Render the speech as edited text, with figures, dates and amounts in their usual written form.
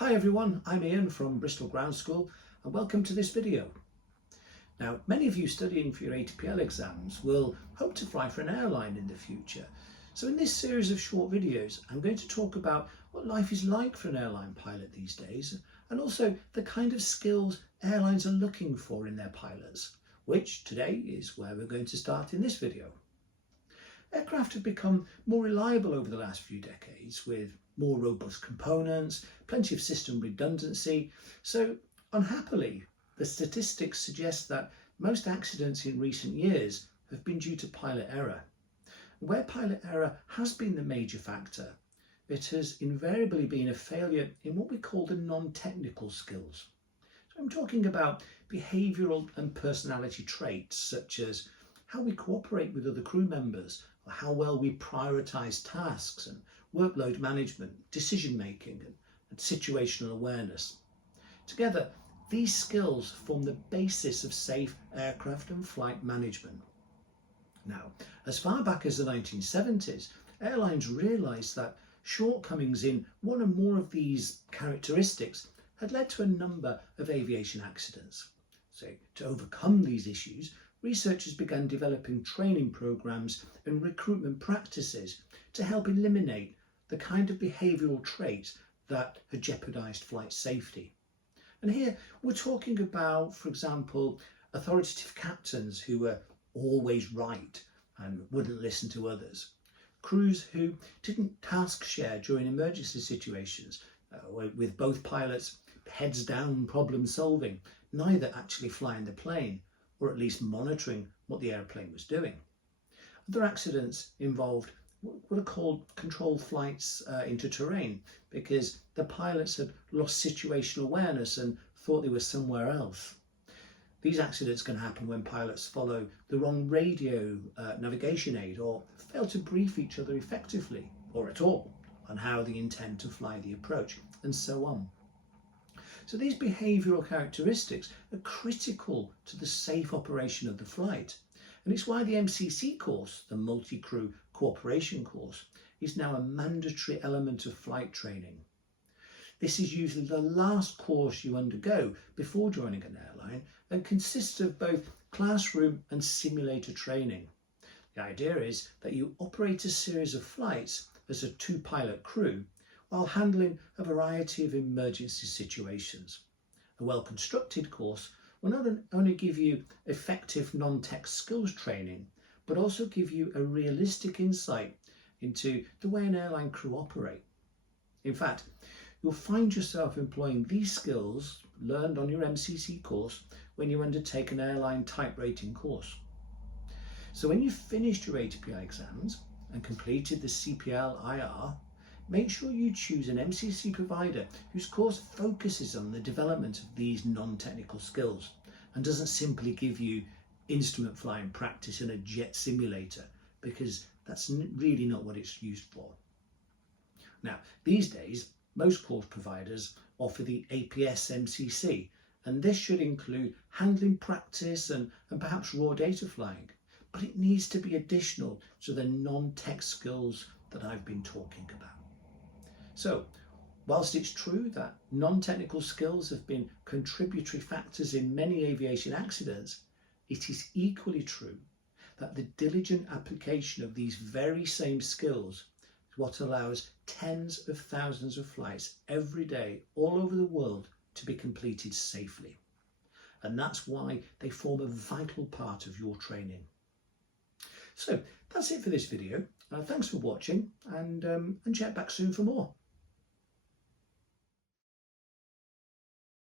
Hi everyone, I'm Ian from Bristol Ground School and welcome to this video. Now, many of you studying for your ATPL exams will hope to fly for an airline in the future. So in this series of short videos, I'm going to talk about what life is like for an airline pilot these days and also the kind of skills airlines are looking for in their pilots, which today is where we're going to start in this video. Aircraft have become more reliable over the last few decades with more robust components, plenty of system redundancy. So unhappily, the statistics suggest that most accidents in recent years have been due to pilot error. Where pilot error has been the major factor, it has invariably been a failure in what we call the non-technical skills. So I'm talking about behavioural and personality traits such as how we cooperate with other crew members, or how well we prioritise tasks and workload management, decision making and situational awareness. Together, these skills form the basis of safe aircraft and flight management. Now, as far back as the 1970s, airlines realised that shortcomings in one or more of these characteristics had led to a number of aviation accidents. So, to overcome these issues, researchers began developing training programs and recruitment practices to help eliminate the kind of behavioural traits that had jeopardised flight safety. And here we're talking about, for example, authoritative captains who were always right and wouldn't listen to others, crews who didn't task share during emergency situations, with both pilots heads down problem solving, neither actually flying the plane, or at least monitoring what the airplane was doing. Other accidents involved what are called controlled flights into terrain, because the pilots had lost situational awareness and thought they were somewhere else. These accidents can happen when pilots follow the wrong radio navigation aid or fail to brief each other effectively or at all on how they intend to fly the approach, and so on. So these behavioural characteristics are critical to the safe operation of the flight. And it's why the MCC course, the multi-crew cooperation course, is now a mandatory element of flight training. This is usually the last course you undergo before joining an airline and consists of both classroom and simulator training. The idea is that you operate a series of flights as a two-pilot crew while handling a variety of emergency situations. A well-constructed course will not only give you effective non-tech skills training, but also give you a realistic insight into the way an airline crew operate. In fact, you'll find yourself employing these skills learned on your MCC course when you undertake an airline type rating course. So when you've finished your ATPL exams and completed the CPL IR, make sure you choose an MCC provider whose course focuses on the development of these non-technical skills and doesn't simply give you instrument flying practice in a jet simulator, because that's really not what it's used for. Now, these days, most course providers offer the APS MCC, and this should include handling practice and perhaps raw data flying, but it needs to be additional to the non-tech skills that I've been talking about. So, whilst it's true that non-technical skills have been contributory factors in many aviation accidents, it is equally true that the diligent application of these very same skills is what allows tens of thousands of flights every day all over the world to be completed safely. And that's why they form a vital part of your training. So that's it for this video. Thanks for watching, and check back soon for more.